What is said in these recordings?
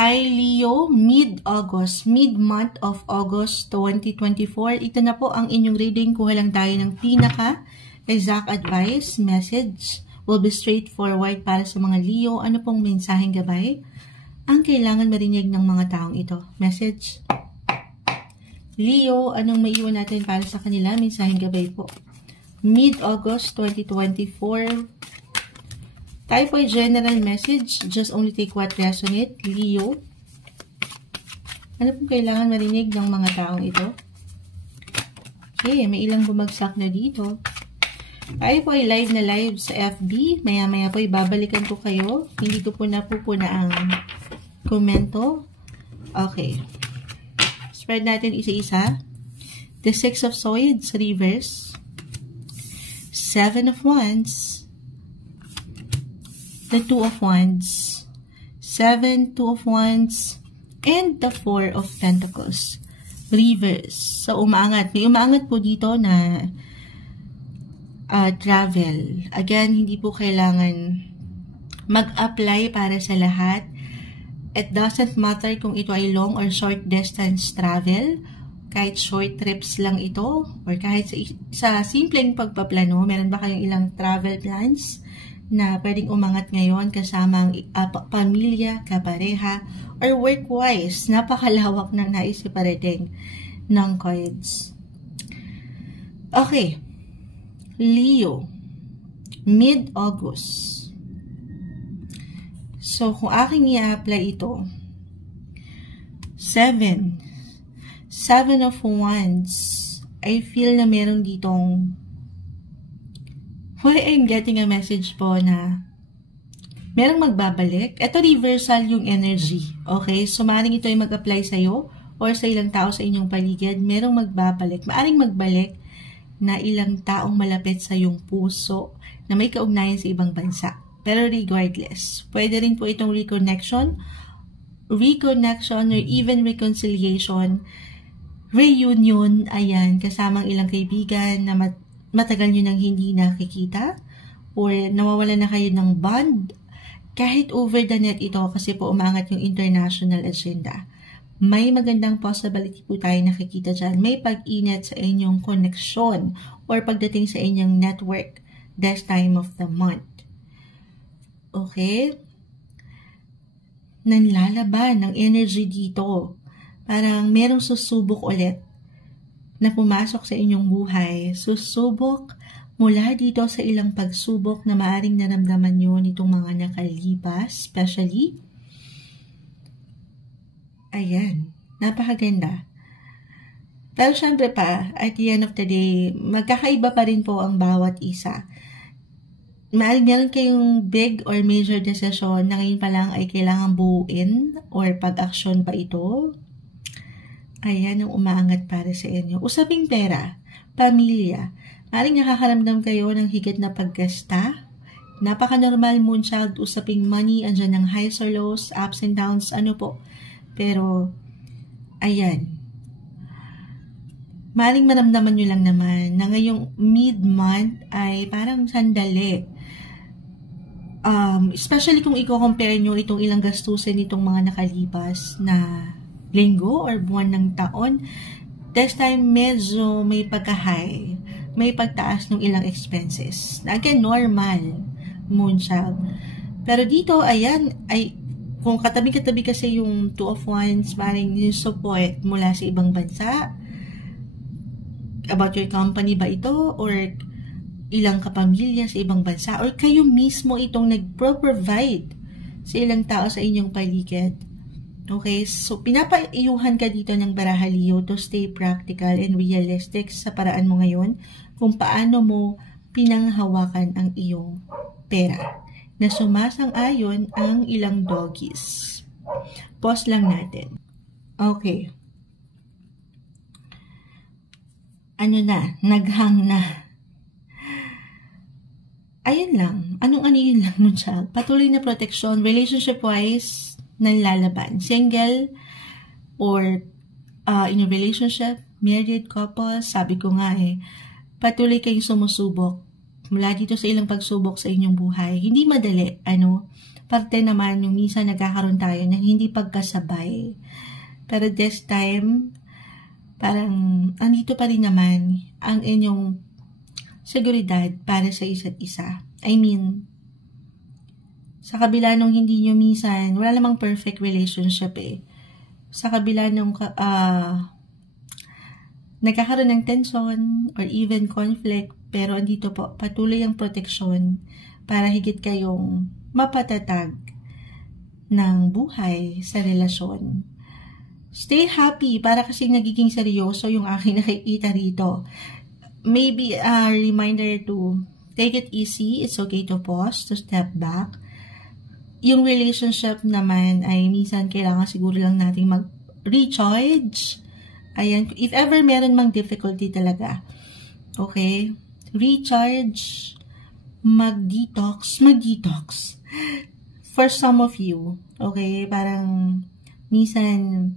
Hi Leo, mid-August, mid-month of August 2024. Ito na po ang inyong reading. Kuha lang tayo ng pinaka-exact advice, message. Will be straightforward para sa mga Leo. Ano pong mensaheng gabay ang kailangan marinig ng mga taong ito? Message. Leo, anong maiwan natin para sa kanila? Mensaheng gabay po. Mid-August 2024. Tayo po ay general message. Just only take what resonate. Leo. Ano pong kailangan marinig ng mga taong ito? Okay, may ilang bumagsak na dito. Tayo po ay live na live sa FB. Maya-maya po ay babalikan ko kayo. Hindi ko po napupuna ang komento. Okay. Spread natin isa-isa. The Six of Swords, reverse. Seven of Wands. The Two of Wands, 7, 2 of Wands, and the 4 of Pentacles. Reverse. So, umaangat. May umaangat po dito na travel. Again, hindi po kailangan mag-apply para sa lahat. It doesn't matter kung ito ay long or short distance travel. Kahit short trips lang ito, or kahit sa simpleng pagpaplano, meron ba kayong ilang travel plans na pwedeng umangat ngayon kasama ang pamilya, kapareha, or work-wise, napakalawak ng nais iparating ng cards. Okay. Leo. Mid-August. So, kung aking i-apply ito, 7 of Wands, I feel na meron ditong I'm getting a message po na merong magbabalik. Ito reversal yung energy. Okay? So, maaaring ito ay mag-apply sa'yo or sa ilang tao sa inyong paligid. Merong magbabalik. Maaaring magbalik na ilang taong malapit sa iyong puso na may kaugnayan sa ibang bansa. Pero regardless, pwede rin po itong reconnection or even reconciliation, reunion, ayan, kasamang ilang kaibigan na matagal nyo nang hindi nakikita or nawawala na kayo ng bond, kahit over the net ito kasi po umangat yung international agenda. May magandang possibility po tayo nakikita dyan. May pag-init sa inyong connection or pagdating sa inyong network this time of the month. Okay? Nanlalaban ng energy dito. Parang merong susubok ulit na pumasok sa inyong buhay, susubok mula dito sa ilang pagsubok na maaring naramdaman nyo nitong mga nakalipas, especially. Ayan, napakaganda. Pero syempre pa, at the end of the day, magkakaiba pa rin po ang bawat isa. Maaring meron kayong big or major decision na ngayon pa lang ay kailangan buuin or pag-aksyon pa ito. Ayan ang umaangat para sa inyo. Usaping pera, pamilya. Maring nakakaramdam kayo ng higit na paggasta. Napaka-normal moonchild, usaping money, andyan ng highs or lows, ups and downs, ano po. Pero, ayan. Maring maramdaman nyo lang naman na ngayong mid-month ay parang sandali. Especially kung i-compare nyo itong ilang gastusin itong mga nakalipas na linggo or buwan ng taon, this time medyo may pagka-high, may pagtaas ng ilang expenses. Again, normal, moonchild. Pero dito, ayan, ay kung katabi-katabi kasi yung Two of Wands, maring yung support mula sa ibang bansa, about your company ba ito, or ilang kapamilya sa ibang bansa, or kayo mismo itong nag-provide sa ilang tao sa inyong paligid. Okay, so pinapaiyuhan ka dito ng baraha Leo to stay practical and realistic sa paraan mo ngayon kung paano mo pinanghawakan ang iyong pera na sumasang-ayon ang ilang doggies. Pause lang natin. Okay. Ano na? Naghang na. Ayun lang. Anong yun lang mo siya? Patuloy na protection, relationship-wise, nanlalaban. Single or in a relationship, married couple, sabi ko nga patuloy kayong sumusubok mula dito sa ilang pagsubok sa inyong buhay. Hindi madali, parte naman yung minsan nagkakaroon tayo ng hindi pagkasabay. Pero this time, parang andito pa rin naman ang inyong seguridad para sa isa't isa. I mean, sa kabila nung hindi nyo minsan, wala namang perfect relationship Sa kabila nung nagkakaroon ng tension or even conflict, pero andito po, patuloy ang proteksyon para higit kayong mapatatag ng buhay sa relasyon. Stay happy para kasi nagiging seryoso yung aking nakikita rito. Maybe a reminder to take it easy. It's okay to pause, to step back. Yung relationship naman ay minsan kailangan siguro lang nating mag-recharge. Ayan, if ever meron mang difficulty talaga. Okay? Recharge, mag-detox. For some of you, okay? Parang minsan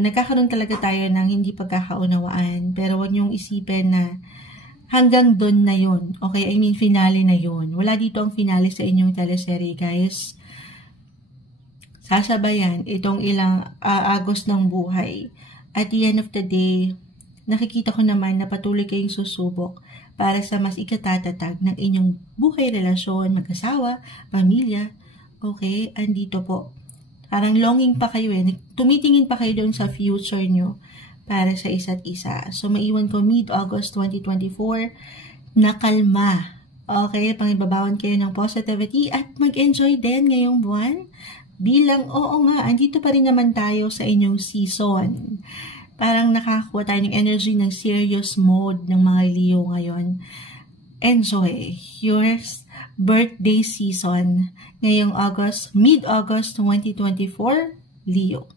nagkakaroon talaga tayo ng hindi pagkakaunawaan, pero wag niyong isipin na hanggang doon na yun. Okay, I mean finale na yun. Wala dito ang finale sa inyong teleserye, guys. Sasabayan itong ilang agos ng buhay. At the end of the day, nakikita ko naman na patuloy kayong susubok para sa mas ikatatatag ng inyong buhay, relasyon, mag-asawa, pamilya. Okay, andito po. Parang longing pa kayo tumitingin pa kayo doon sa future nyo para sa isa't isa. So, maiwan ko mid-August 2024 na kalma. Okay, pangibabawan kayo ng positivity at mag-enjoy din ngayong buwan. Bilang, oo nga, andito pa rin naman tayo sa inyong season. Parang nakakuha tayo ng energy ng serious mode ng mga Leo ngayon. Enjoy your birthday season ngayong mid-August 2024, Leo.